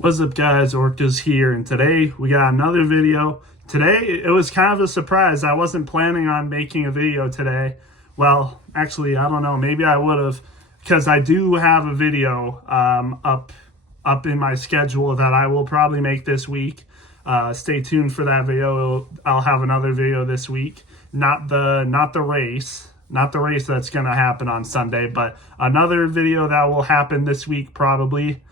What's up, guys? Orcas here, and today we got another video. Today it was kind of a surprise. I wasn't planning on making a video today. Well, actually, I don't know. Maybe I would have, because I do have a video up in my schedule that I will probably make this week. Stay tuned for that video. I'll have another video this week. Not the race. Not the race that's going to happen on Sunday, but another video that will happen this week probably.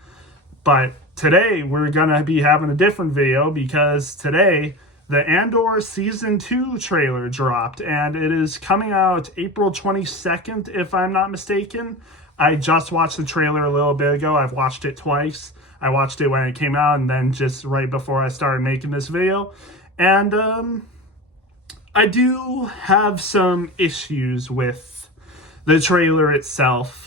But today we're going to be having a different video because today the Andor Season 2 trailer dropped and it is coming out April 22nd, if I'm not mistaken. I just watched the trailer a little bit ago. I've watched it twice. I watched it when it came out and then just right before I started making this video. And I do have some issues with the trailer itself.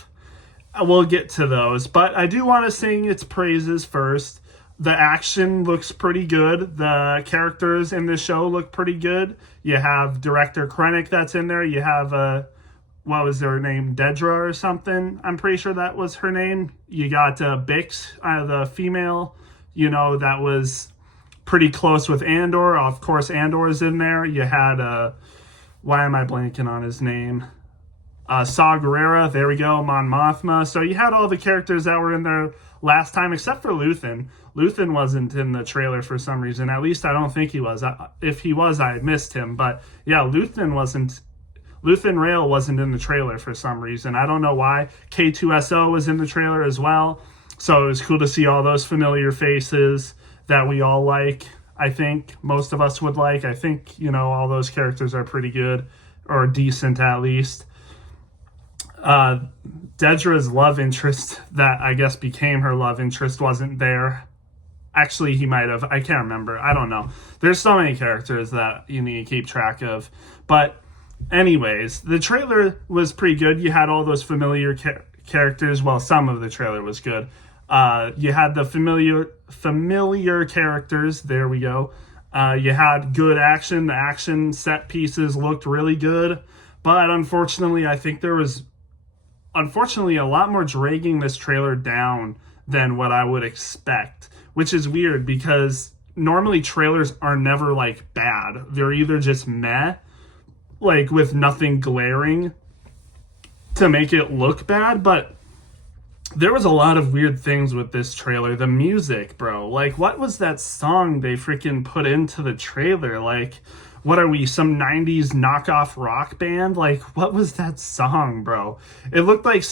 We'll get to those, but I do want to sing its praises first. The action looks pretty good. The characters in the show look pretty good. You have Director Krennic that's in there. You have, what was her name? Dedra or something. I'm pretty sure that was her name. You got Bix, the female, that was pretty close with Andor. Of course, Andor is in there. You had, why am I blanking on his name? Saw Gerrera, there we go, Mon Mothma. So you had all the characters that were in there last time, except for Luthen. Luthen wasn't in the trailer for some reason. At least I don't think he was. If he was, I missed him. But yeah, Luthen Rail wasn't in the trailer for some reason. I don't know why. K2SO was in the trailer as well. So it was cool to see all those familiar faces that we all like. I think most of us would like. I think, all those characters are pretty good, or decent at least. Dedra's love interest that I guess became her love interest wasn't there. Actually, he might have. I can't remember. I don't know. There's so many characters that you need to keep track of. But anyways, the trailer was pretty good. You had all those familiar characters. Well, some of the trailer was good. You had the familiar characters. There we go. You had good action. The action set pieces looked really good. But unfortunately, I think there was a lot more dragging this trailer down than what I would expect, which is weird because normally trailers are never like bad. They're either just meh, like with nothing glaring to make it look bad, but there was a lot of weird things with this trailer. The music, bro, like what was that song they freaking put into the trailer? Like, what are we, some 90s knockoff rock band? Like, what was that song, bro? It looked like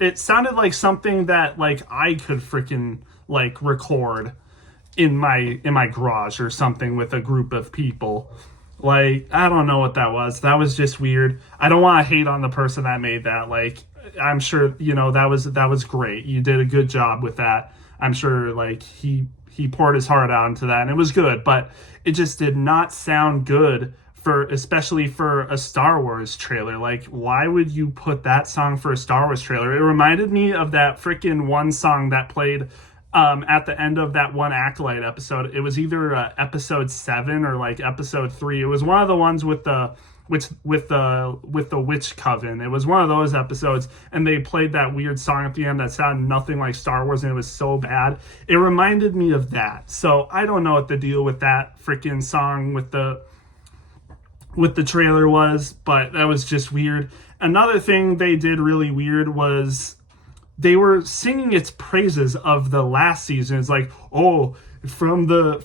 it sounded like something that, like, I could freaking, like, record in my garage or something with a group of people. Like, I don't know what that was. That was just weird. I don't want to hate on the person that made that. Like, I'm sure, that was great. You did a good job with that. I'm sure, like, he poured his heart out into that, and it was good, but it just did not sound good especially for a Star Wars trailer. Like, why would you put that song for a Star Wars trailer? It reminded me of that freaking one song that played at the end of that one Acolyte episode. It was either episode 7 or like episode 3. It was one of the ones with the Witch Coven. It was one of those episodes, and they played that weird song at the end that sounded nothing like Star Wars, and it was so bad. It reminded me of that. So I don't know what the deal with that freaking song with the trailer was, but that was just weird. Another thing they did really weird was they were singing its praises of the last season. It's like, oh, from the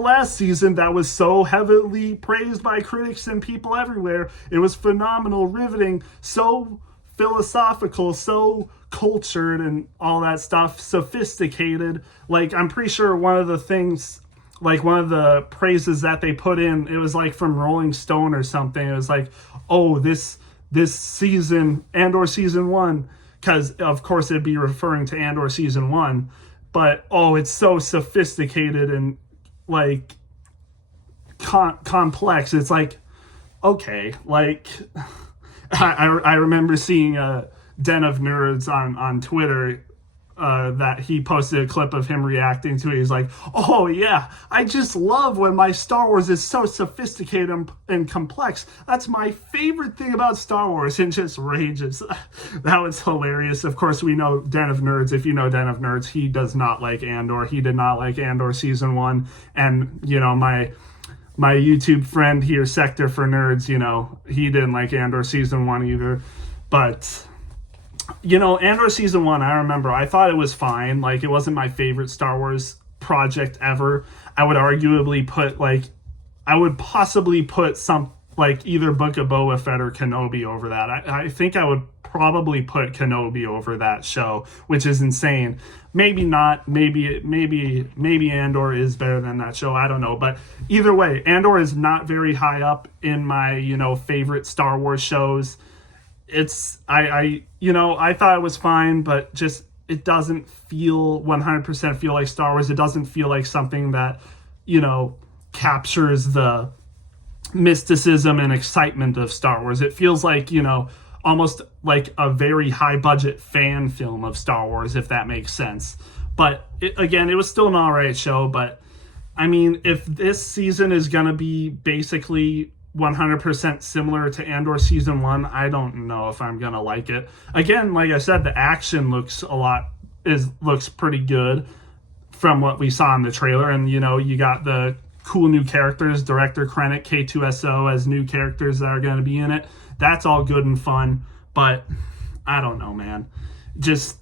last season that was so heavily praised by critics and people everywhere. It was phenomenal, riveting, so philosophical, so cultured and all that stuff, sophisticated. Like, I'm pretty sure one of the praises that they put in, it was like from Rolling Stone or something. It was like, oh, this season, Andor season 1, because of course it'd be referring to Andor season 1. But, oh, it's so sophisticated and, like, complex. It's like, okay. Like, I remember seeing a Den of Nerds on Twitter that he posted a clip of him reacting to it. He's like, oh yeah, I just love when my Star Wars is so sophisticated and complex. That's my favorite thing about Star Wars, and just rages. That was hilarious. Of course, we know Den of Nerds. If you know Den of Nerds, he does not like Andor. He did not like Andor season 1. And, you know, my YouTube friend here, Sector for Nerds, you know, he didn't like Andor season 1 either. But, you know, Andor season 1, I remember, I thought it was fine. Like, it wasn't my favorite Star Wars project ever. I would arguably put, like, I would possibly put some, like, either Book of Boba Fett or Kenobi over that. I think I would probably put Kenobi over that show, which is insane. Maybe not. Maybe Andor is better than that show. I don't know. But either way, Andor is not very high up in my, you know, favorite Star Wars shows. It's, you know, I thought it was fine, but just, it doesn't feel 100% feel like Star Wars. It doesn't feel like something that, you know, captures the mysticism and excitement of Star Wars. It feels like, you know, almost like a very high budget fan film of Star Wars, if that makes sense. But again, it was still an all right show. But I mean, if this season is going to be basically 100% similar to Andor season 1, I don't know if I'm going to like it. Again, like I said, the action looks pretty good from what we saw in the trailer. And, you know, you got the cool new characters, Director Krennic, K2SO as new characters that are going to be in it. That's all good and fun, but I don't know, man. Just,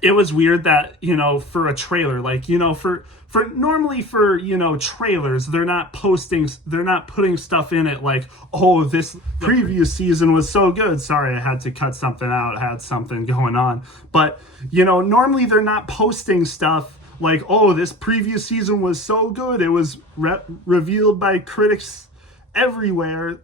it was weird that, you know, for a trailer, like, you know, for normally for, you know, trailers, they're not putting stuff in it like, oh, the previous season was so good. Sorry, I had to cut something out. I had something going on. But, you know, normally they're not posting stuff like, oh, this previous season was so good. It was revealed by critics everywhere.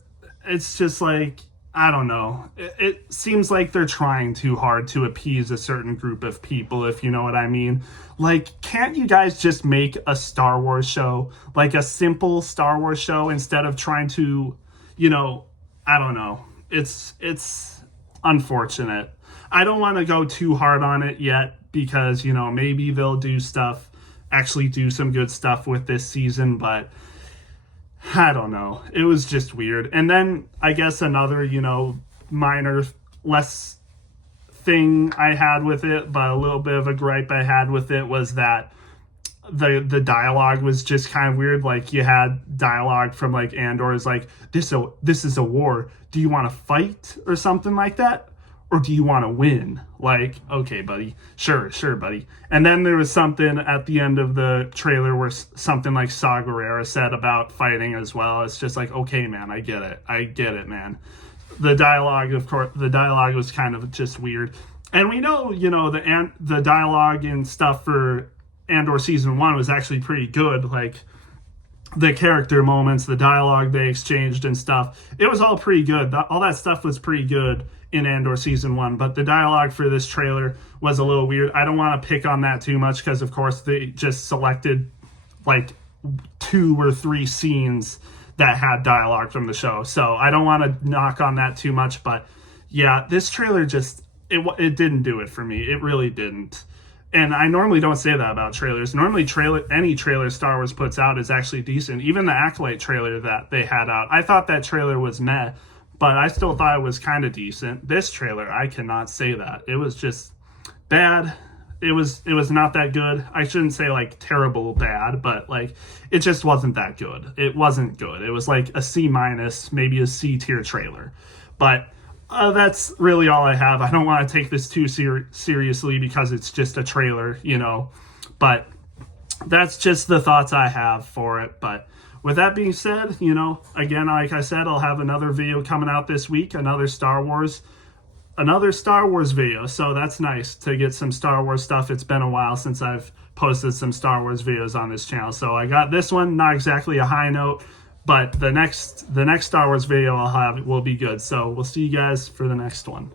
It's just like, I don't know. It seems like they're trying too hard to appease a certain group of people, if you know what I mean. Like, can't you guys just make a Star Wars show? Like a simple Star Wars show instead of trying to, you know, I don't know. It's unfortunate. I don't want to go too hard on it yet because, you know, maybe they'll actually do some good stuff with this season, but I don't know. It was just weird. And then I guess another, you know, minor, less thing I had with it, but a little bit of a gripe I had with it was that the dialogue was just kind of weird. Like, you had dialogue from like Andor is like, this is a war. Do you want to fight or something like that? Or do you want to win? Like, okay, buddy. Sure, buddy. And then there was something at the end of the trailer where something like Saw Gerrera said about fighting as well. It's just like, okay, man, I get it, man. The dialogue, of course, was kind of just weird. And we know, you know, the dialogue and stuff for Andor season 1 was actually pretty good. Like, the character moments, the dialogue they exchanged and stuff, it was all pretty good. All that stuff was pretty good in Andor season 1, but the dialogue for this trailer was a little weird. I don't want to pick on that too much because, of course, they just selected like 2 or 3 scenes that had dialogue from the show, so I don't want to knock on that too much. But yeah, this trailer just it didn't do it for me. It really didn't. And I normally don't say that about trailers. Normally, any trailer Star Wars puts out is actually decent. Even the Acolyte trailer that they had out, I thought that trailer was meh, but I still thought it was kind of decent. This trailer, I cannot say that. It was just bad. It was not that good. I shouldn't say like terrible bad, but like it just wasn't that good. It wasn't good. It was like a C-, maybe a C tier trailer. But that's really all I have. I don't want to take this too seriously because it's just a trailer, you know. But that's just the thoughts I have for it. But with that being said, you know, again, like I said, I'll have another video coming out this week, another Star Wars video. So that's nice to get some Star Wars stuff. It's been a while since I've posted some Star Wars videos on this channel. So I got this one, not exactly a high note, but the next Star Wars video I'll have will be good. So we'll see you guys for the next one.